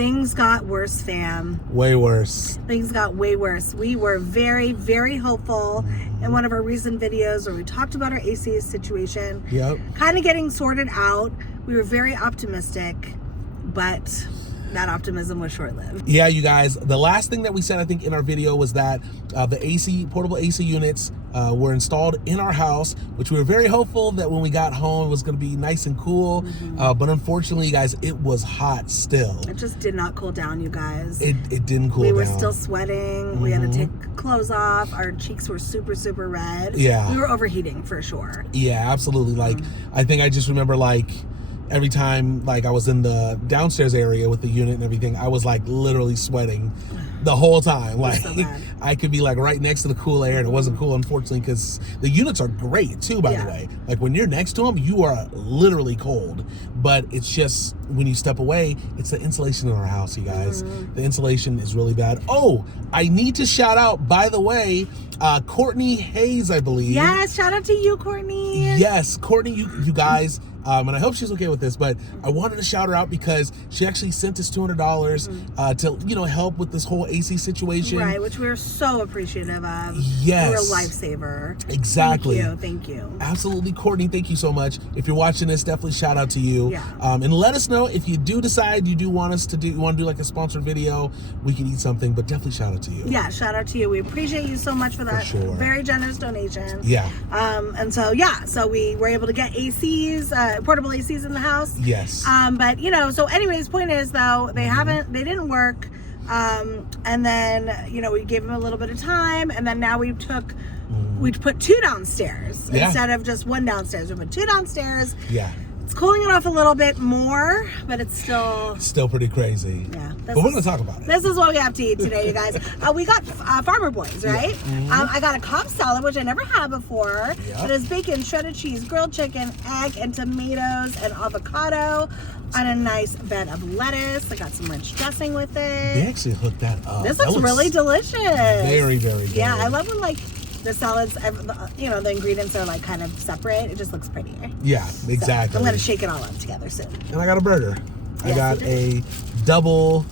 things got worse, fam. Way worse. Things got way worse. We were very, very hopeful in one of our recent videos where we talked about our AC situation. Yep. Kind of getting sorted out. We were very optimistic, but that optimism was short-lived. Yeah, you guys, the last thing that we said, I think, in our video was that the portable AC units were installed in our house, which we were very hopeful that when we got home it was going to be nice and cool. But unfortunately, you guys, it was hot still. It just did not cool down, you guys. It didn't cool down. We were still sweating. We had to take clothes off. Our cheeks were super, super red. Yeah. We were overheating for sure. Yeah, absolutely. Like, I think I just remember, like, every time, like, I was in the downstairs area with the unit and everything, I was, like, literally sweating the whole time. Like, so bad. I could be, like, right next to the cool air, and it wasn't cool, unfortunately, because the units are great, too, by the way. Like, when you're next to them, you are literally cold. But it's just, when you step away, it's the insulation in our house, you guys. The insulation is really bad. Oh, I need to shout out, by the way, Courtney Hayes, I believe. Yes, shout out to you, Courtney. Yes, Courtney, you guys, and I hope she's okay with this, but I wanted to shout her out because she actually sent us $200 to, you know, help with this whole AC situation. Right, which we're so appreciative of. Yes. You're a lifesaver. Exactly. Thank you. Absolutely, Courtney, thank you so much. If you're watching this, definitely shout out to you. Yeah. And let us know if you do decide you want to do like a sponsored video, we can eat something, but definitely shout out to you. Yeah, shout out to you. We appreciate you so much for that. For sure. Very generous donation. Yeah. And so, yeah, so we were able to get ACs, portable ACs in the house. Yes. But, you know, so anyways, point is, though, they didn't work. And then, you know, we gave them a little bit of time, and then now we put 2 downstairs instead of just 1 downstairs. We put 2 downstairs. Yeah. It's cooling it off a little bit more, but it's still pretty crazy. Yeah. But we're going to talk about it. This is what we have to eat today, you guys. We got Farmer Boys, right? Yeah. I got a Cobb salad, which I never had before. Yep. It has bacon, shredded cheese, grilled chicken, egg, and tomatoes, and avocado on a nice bed of lettuce. I got some ranch dressing with it. They actually hooked that up. This looks really delicious. Very, very good. Yeah, I love when, like, the salads, you know, the ingredients are, like, kind of separate. It just looks prettier. Yeah, exactly. So I'm going to shake it all up together soon. And I got a burger. I got a double,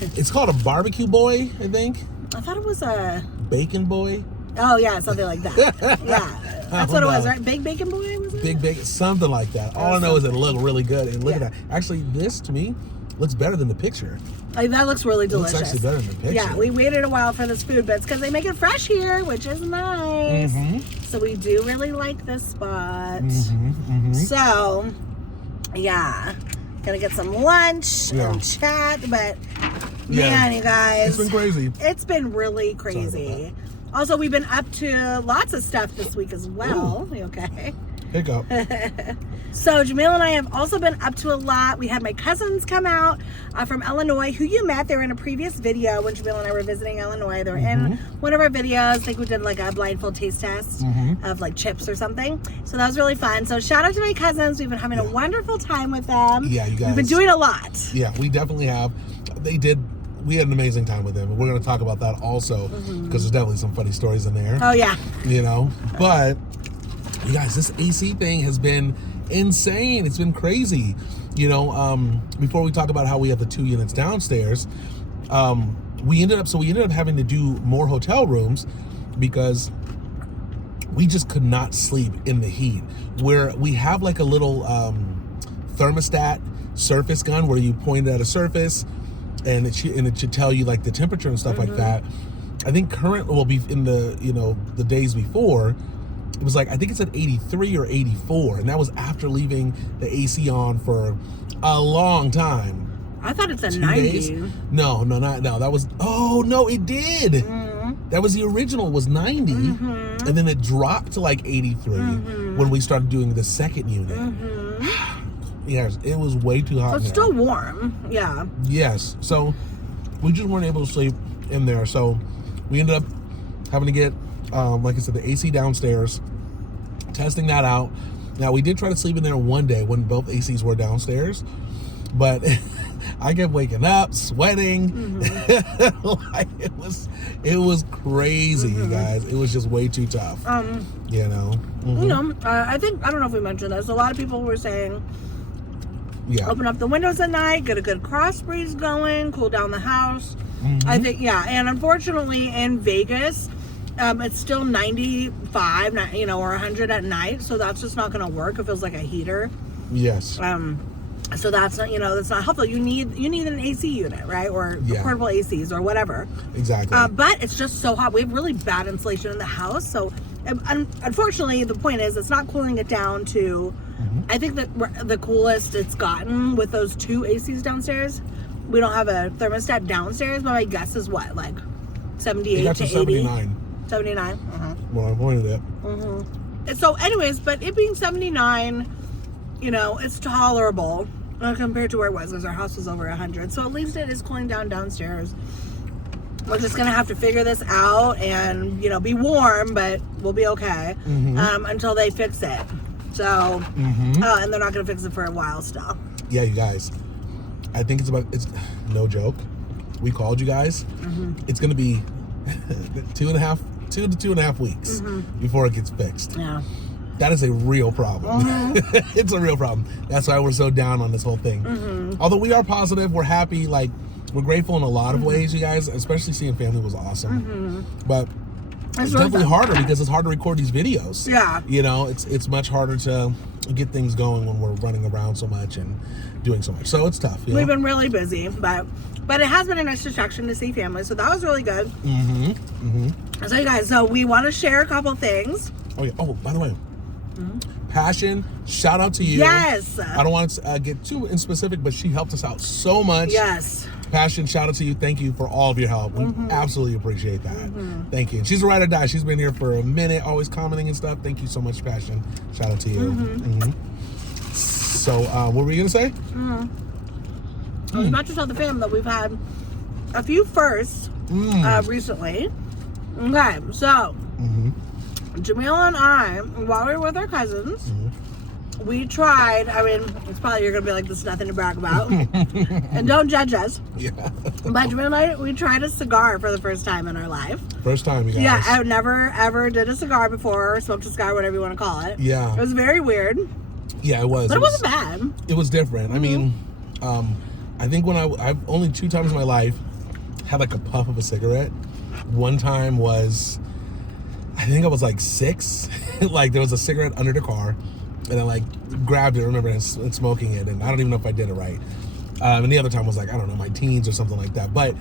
it's called a barbecue boy, I think. I thought it was a Bacon boy. Oh, yeah, something like that. Yeah, that's what it was, right? Big Bacon Boy, was it? Big bacon, something like that. All I know is it looked really good. And look at that. Actually, this, to me, looks better than the picture. Like, that looks really delicious. It looks actually better than the picture. Yeah, we waited a while for this food, but it's because they make it fresh here, which is nice. So we do really like this spot. So, yeah, gonna get some lunch and chat, but man, you guys, it's been crazy. It's been really crazy. Also, we've been up to lots of stuff this week as well. You okay? Hiccup. So Jamil and I have also been up to a lot. We had my cousins come out from Illinois, who you met. They were in a previous video when Jamil and I were visiting Illinois. They were in one of our videos. I think we did like a blindfold taste test of like chips or something. So that was really fun. So shout out to my cousins. We've been having a wonderful time with them. Yeah, you guys. We've been doing a lot. Yeah, we definitely have. We had an amazing time with them, and we're going to talk about that also, because there's definitely some funny stories in there. Oh, yeah. You know, but you guys, this AC thing has been insane. It's been crazy. You know, before we talk about how we have the 2 units downstairs, we ended up having to do more hotel rooms because we just could not sleep in the heat. Where we have like a little thermostat surface gun where you point it at a surface, and it should tell you like the temperature and stuff like that. I think in the, you know, the days before, it was like, I think it's at 83 or 84, and that was after leaving the AC on for a long time. I thought it's a 2 90. days? No, that was, oh no, it did. That was the original, was 90, and then it dropped to like 83 when we started doing the second unit. Yes, it was way too hot. So it's still warm. Yeah. Yes. So we just weren't able to sleep in there. So we ended up having to get, like I said, the AC downstairs, testing that out. Now, we did try to sleep in there one day when both ACs were downstairs, but I kept waking up, sweating. Like it was crazy, you guys. It was just way too tough. You know. You know, I don't know if we mentioned this. A lot of people were saying Yeah. Open up the windows at night, get a good cross breeze going, cool down the house. Mm-hmm. I think, yeah. And unfortunately, in Vegas, it's still 95, or 100 at night. So that's just not going to work. It feels like a heater. Yes. So that's not, that's not helpful. You need an AC unit, right? Or portable ACs or whatever. Exactly. But it's just so hot. We have really bad insulation in the house. So unfortunately, the point is it's not cooling it down to, I think that the coolest it's gotten with those 2 ACs downstairs. We don't have a thermostat downstairs, but my guess is what, like 78 to 80? 79. 79. Well, I pointed it. And so anyways, but it being 79, it's tolerable compared to where it was, because our house was over 100. So at least it is cooling down downstairs. We're just gonna have to figure this out and be warm, but we'll be okay until they fix it. So and they're not gonna fix it for a while still. Yeah, you guys, I think it's no joke. We called you guys. It's gonna be 2 to 2.5 weeks before it gets fixed. Yeah. That is a real problem. It's a real problem. That's why we're so down on this whole thing. Although we are positive, we're happy, like we're grateful in a lot of ways, you guys. Especially seeing family was awesome. But it's definitely harder because it's hard to record these videos. Yeah. It's much harder to get things going when we're running around so much and doing so much. So it's tough. We've been really busy, but it has been a nice distraction to see family. So that was really good. So you guys, we want to share a couple things. Oh yeah. Oh, by the way. Passion, shout out to you. Yes. I don't want to get too in specific, but she helped us out so much. Yes. Passion, shout out to you. Thank you for all of your help. We absolutely appreciate that. Thank you. And she's a ride or die. She's been here for a minute, always commenting and stuff. Thank you so much, Passion. Shout out to you. So, what were you going to say? I was about to tell the fam that we've had a few firsts recently. Okay, so Jamil and I, while we were with our cousins, we tried, it's probably you're going to be like, this is nothing to brag about. And don't judge us. Yeah. But Jamil and I, we tried a cigar for the first time in our life. First time, you guys. Yeah, I never, ever did a cigar before, or smoked a cigar, whatever you want to call it. Yeah. It was very weird. Yeah, it was. But it wasn't bad. It was different. I mean, I think when I've only 2 times in my life had like a puff of a cigarette. One time was, I think I was like 6. Like there was a cigarette under the car, and I like grabbed it, remember, and smoking it, and I don't even know if I did it right. And the other time was like, I don't know, my teens or something like that. But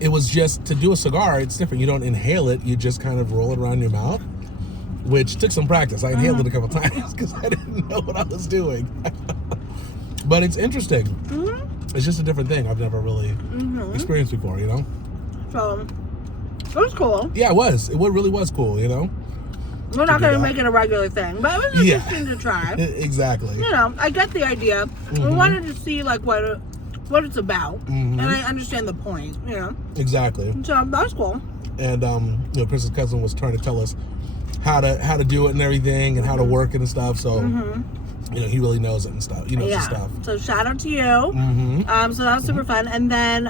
it was just, to do a cigar, it's different. You don't inhale it, you just kind of roll it around your mouth, which took some practice. I inhaled it a couple times because I didn't know what I was doing. But it's interesting. It's just a different thing I've never really experienced before, So it was cool. Yeah, it was. It really was cool, We're not going to make it a regular thing, but it was interesting to try. Exactly. I get the idea. We wanted to see like what it's about, and I understand the point. Exactly. So that was cool. And Chris's cousin was trying to tell us how to do it and everything, and how to work it and stuff. So he really knows it and stuff. He knows the stuff. So shout out to you. So that was super fun. And then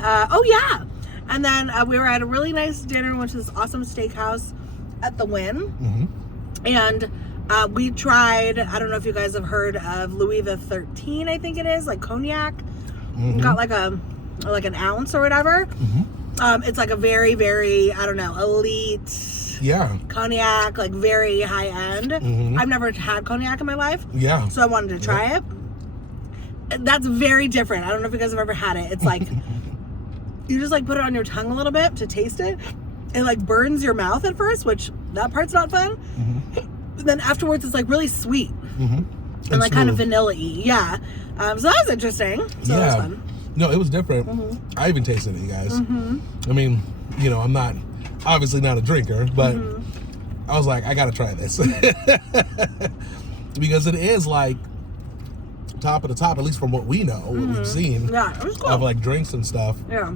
and then we were at a really nice dinner, which is awesome steakhouse at the Wynn. And we tried, I don't know if you guys have heard of Louis the 13, I think it is, like cognac. Got like an ounce or whatever. It's like a very, very, I don't know, elite cognac, like very high end. I've never had cognac in my life. Yeah. So I wanted to try it. That's very different. I don't know if you guys have ever had it. It's like, you just like put it on your tongue a little bit to taste it. It like burns your mouth at first, which that part's not fun. But then afterwards, it's like really sweet and like kind of vanilla-y. Yeah. So that was interesting. So that was fun. No, it was different. I even tasted it, you guys. I mean, I'm not, obviously not a drinker, but I was like, I gotta try this. Because it is like top of the top, at least from what we know, what we've seen. Yeah, it was cool. Of like drinks and stuff. Yeah.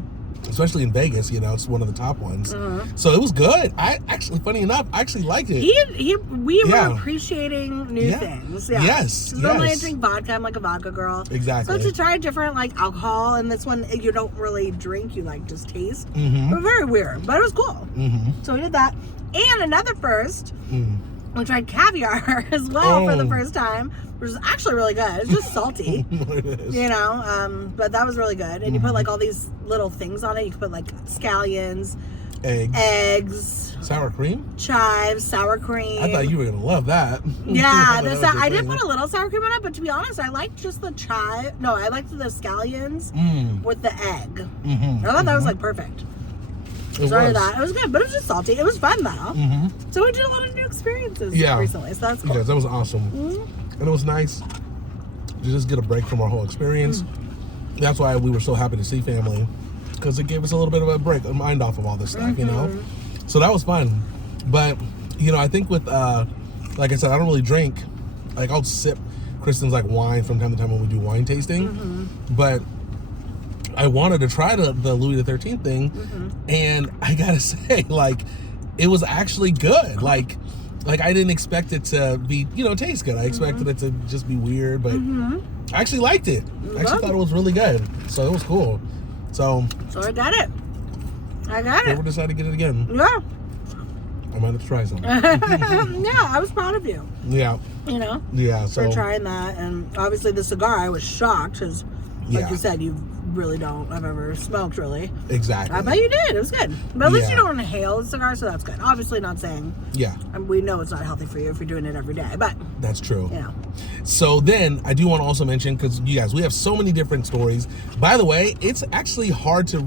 Especially in Vegas, it's one of the top ones. So it was good. I actually, funny enough, I actually liked it. We were appreciating new things. Yeah. Yes. Normally I drink vodka. I'm like a vodka girl. Exactly. So to try different like alcohol, and this one you don't really drink, you like just taste. But very weird, but it was cool. So we did that. And another first We tried caviar as well for the Oh. first time, which is actually really good. It's just salty, It is. you know, but that was really good. And you put like all these little things on it. You could put like scallions, eggs, Sour cream? chives, sour cream. I thought you were going to love that. Yeah, That was I your did thing. put a little sour cream on it, but to be honest, I liked just the chive. No, I liked the scallions Mm. with the egg. Mm-hmm. I thought that was like perfect. It Sorry was. that. It was good, but it was just salty. It was fun though. Mm-hmm. So we did a lot of new experiences Yeah. recently, so that's cool. Yes, that was awesome. And it was nice to just get a break from our whole experience. That's why we were so happy to see family, because it gave us a little bit of a break, a mind off of all this stuff, you know? So that was fun. But, you know, I think with, like I said, I don't really drink. Like, I'll sip Kristen's, like, wine from time to time when we do wine tasting. But I wanted to try the Louis XIII thing, and I gotta say, like, it was actually good. Like I didn't expect it to be, you know, taste good. I expected it to just be weird, but I actually liked it. I actually thought it was really good. So it was cool. So I got it. I got never it. decided to get it again. Yeah. I might have to try some. Yeah, I was proud of you. Yeah. You know, Yeah. for So trying that, and obviously the cigar, I was shocked because, like Yeah. you said, you really don't have ever smoked really. exactly. But you did. It was good. But at least Yeah. you don't inhale the cigar, so that's good. Obviously, not saying. Yeah, We know it's not healthy for you if you're doing it every day, but that's true. you know. So then I do want to also mention, because you guys, we have so many different stories. By the way, it's actually hard to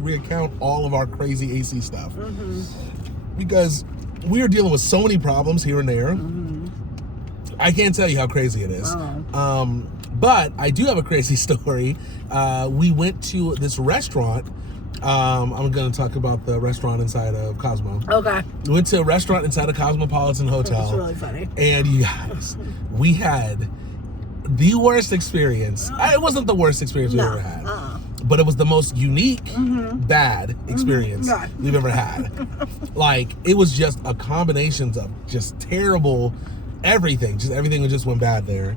recount all of our crazy AC stuff because we are dealing with so many problems here and there. I can't tell you how crazy it is. Oh. But I do have a crazy story. We went to this restaurant. I'm going to talk about the restaurant inside of Cosmo. Okay. We went to a restaurant inside of Cosmopolitan Hotel. That's really funny. And you guys, we had the worst experience. It wasn't the worst experience we've ever had, but it was the most unique, bad experience Yeah. we've ever had. Like, it was just a combination of just terrible everything. Just everything just went bad there.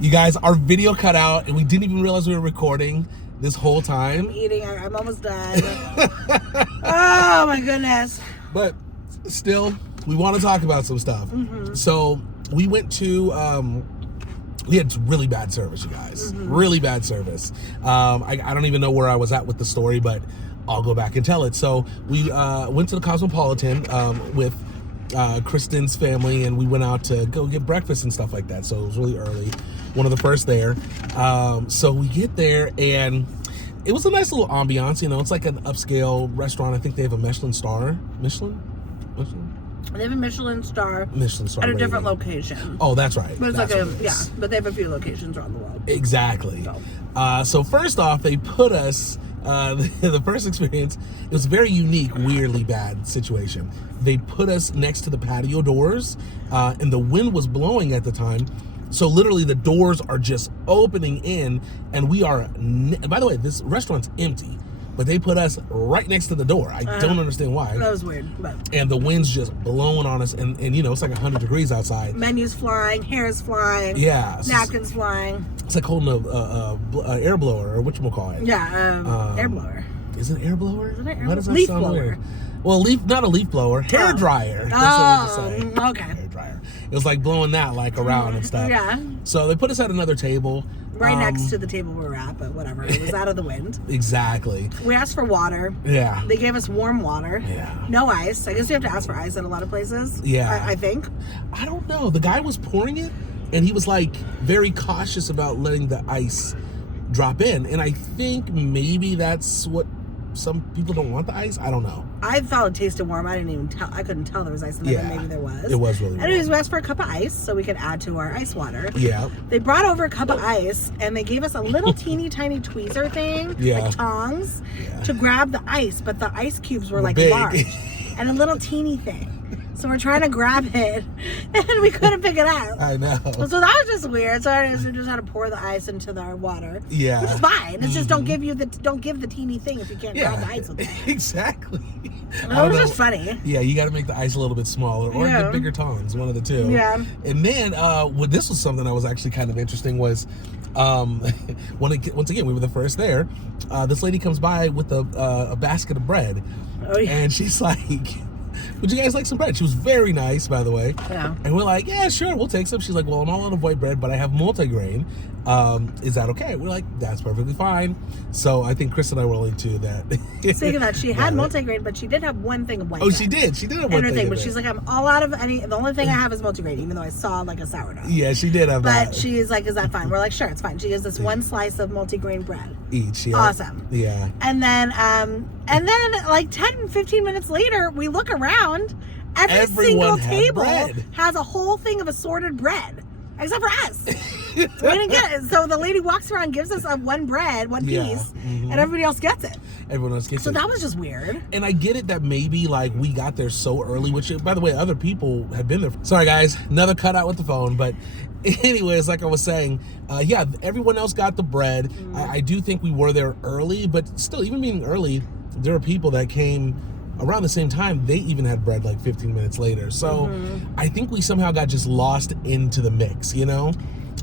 You guys, our video cut out, and we didn't even realize we were recording this whole time. Eating. I'm almost done. Oh my goodness. But still, we want to talk about some stuff. So we went to, we had really bad service, you guys. Really bad service. I don't even know where I was at with the story, but I'll go back and tell it. So we went to the Cosmopolitan with Kristen's family, and we went out to go get breakfast and stuff like that. So it was really early, one of the first there. So we get there, and it was a nice little ambiance. You know, it's like an upscale restaurant. I think they have a Michelin star. Michelin They have a Michelin star star at a rating. different location. Oh, that's right. But it's That's like what it is. but they have a few locations around the world. Exactly. So. So first off, they put us, the first experience, it was a very unique, weirdly bad situation. They put us next to the patio doors, and the wind was blowing at the time. So literally the doors are just opening in, and we are, by the way, this restaurant's empty, but they put us right next to the door. I don't understand why. That was weird, but And the wind's just blowing on us, and you know, it's like 100 degrees outside. menus flying, hair's flying, Yeah. napkins flying. It's like holding a air blower, or whatchamacallit. Yeah, air blower. Is it air blower? Isn't it air Why does that leaf sound blower. weird? Well, not a leaf blower, hair dryer. That's what I meant to say. Okay. Hair dryer. It was like blowing that like around and stuff. Yeah. So they put us at another table. Right next to the table we were at, but whatever. It was out of the wind. Exactly. We asked for water. Yeah. They gave us warm water. Yeah. No ice. I guess you have to ask for ice at a lot of places. Yeah. I think. I don't know. The guy was pouring it, and he was like very cautious about letting the ice drop in. And I think maybe that's what some people don't want the ice. I don't know. I felt it tasted warm. I didn't even tell. I couldn't tell there was ice in there. Yeah. But maybe there was. It was really Anyways, warm. we asked for a cup of ice so we could add to our ice water. Yeah. They brought over a cup of ice and they gave us a little teeny tiny tweezer thing, Yeah. like tongs, Yeah. to grab the ice, but the ice cubes were like big. large and a little teeny thing. So we're trying to grab it and we couldn't pick it up. I know. So that was just weird. So anyways, we just had to pour the ice into the water. Yeah. Which is fine. It's just don't give the teeny thing if you can't grab the ice with it. Exactly. It was just funny. Yeah, you got to make the ice a little bit smaller, or Yeah. get bigger tongs, one of the two. Yeah. And then, what this was something that was actually kind of interesting was, once again, we were the first there. This lady comes by with a basket of bread, Oh, yeah. and she's like, would you guys like some bread? She was very nice, by the way. Yeah. And we're like, yeah, sure, we'll take some. She's like, well, I'm all out of white bread, but I have multigrain. Is that okay? We're like, that's perfectly fine. So I think Chris and I were only two that. Speaking of that, she had multigrain, but she did have one thing of white bread. She did. She did have one thing. But she's like, I'm all out of any. The only thing I have is multigrain, even though I saw like a sourdough. Yeah, she did have that. But she's like, is that fine? We're like, sure, it's fine. She gives us one slice of multigrain bread. Each, yeah. Awesome. Yeah. And then like 10, 15 minutes later, we look around. Everyone single table bread. has a whole thing of assorted bread. Except for us. We didn't get it. So the lady walks around, gives us one bread, one piece, and everybody else gets it. Everyone else gets it. So that was just weird. And I get it that maybe like we got there so early, which by the way, other people had been there. Sorry guys, another cutout with the phone. But anyways, like I was saying, yeah, everyone else got the bread. I do think we were there early, but still, even being early, there were people that came around the same time. They even had bread like 15 minutes later. So I think we somehow got just lost into the mix, you know?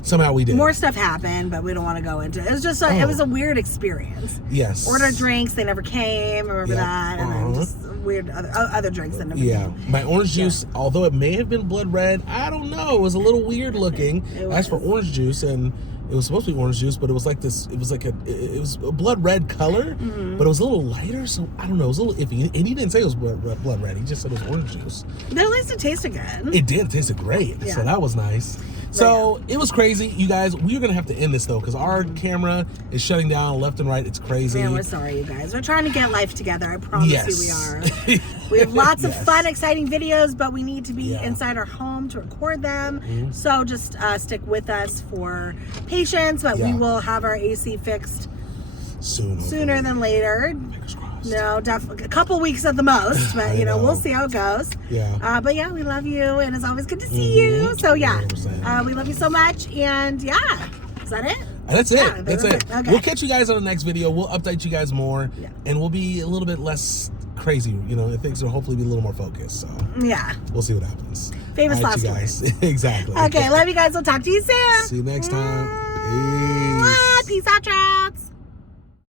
Somehow we did. More stuff happened, but we don't want to go into it. It was just it was a weird experience. Yes. Ordered drinks, they never came. Remember that? And then just weird other drinks that never came. My orange juice, although it may have been blood red, I don't know. It was a little weird looking. As for orange juice, and it was supposed to be orange juice, but it was like this. It was like it was a blood red color, but it was a little lighter. So I don't know. It was a little iffy. And he didn't say it was blood red. He just said it was orange juice. But at least it tasted good. It did. It tasted great. So that was nice. So it was crazy, you guys. We're gonna have to end this though, because our camera is shutting down left and right. It's crazy. Man, we're sorry, you guys. We're trying to get life together. I promise you we are. We have lots of fun, exciting videos, but we need to be inside our home to record them. So just stick with us for patience, but we will have our AC fixed sooner than later. No, definitely a couple weeks at the most, but you know, we'll see how it goes. Yeah. But yeah, we love you, and it's always good to see you. So yeah, we love you so much, and yeah, is that it? That's it. Yeah, that's it. Okay. We'll catch you guys on the next video. We'll update you guys more, and we'll be a little bit less crazy. You know, things will hopefully be a little more focused. So yeah, we'll see what happens. Famous last words. Exactly. Okay, love you guys. We'll talk to you soon. See you next time. Peace. Peace out, Trouts.